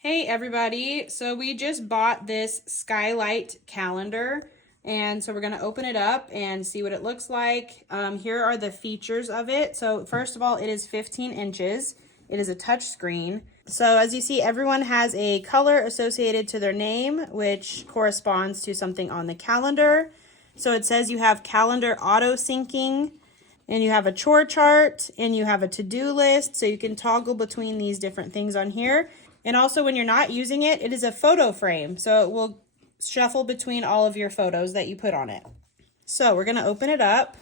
Hey everybody, so we just bought this Skylight Calendar, and so we're going to open it up and see what it looks like. Here are the features of it. So first of all, it is 15 inches. It is a touch screen. So as you see, everyone has a color associated to their name, which corresponds to something on the calendar. So it says you have calendar auto syncing, and you have a chore chart, and you have a to-do list, so you can toggle between these different things on here. And also when you're not using it, it is a photo frame, so it will shuffle between all of your photos that you put on it. So we're gonna open it up.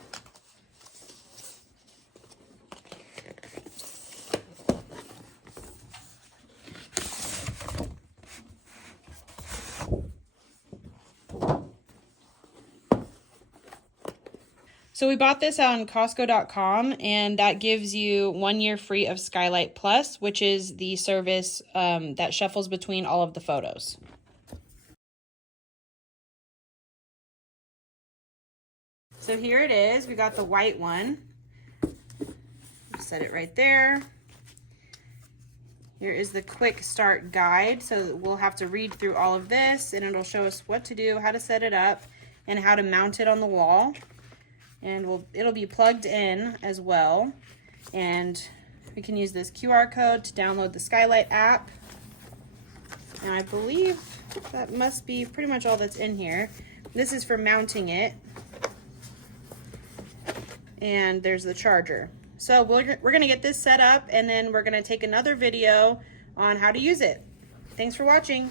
So we bought this on Costco.com, and that gives you 1 year free of Skylight Plus, which is the service that shuffles between all of the photos. So here it is. We got the white one. Set it right there. Here is the quick start guide. So we'll have to read through all of this, and it'll show us what to do, how to set it up, and how to mount it on the wall. And it'll be plugged in as well, and we can use this QR code to download the Skylight app. And I believe that must be pretty much all that's in here. This is for mounting it, and there's the charger. So we're gonna get this set up, and then we're gonna take another video on how to use it. Thanks for watching.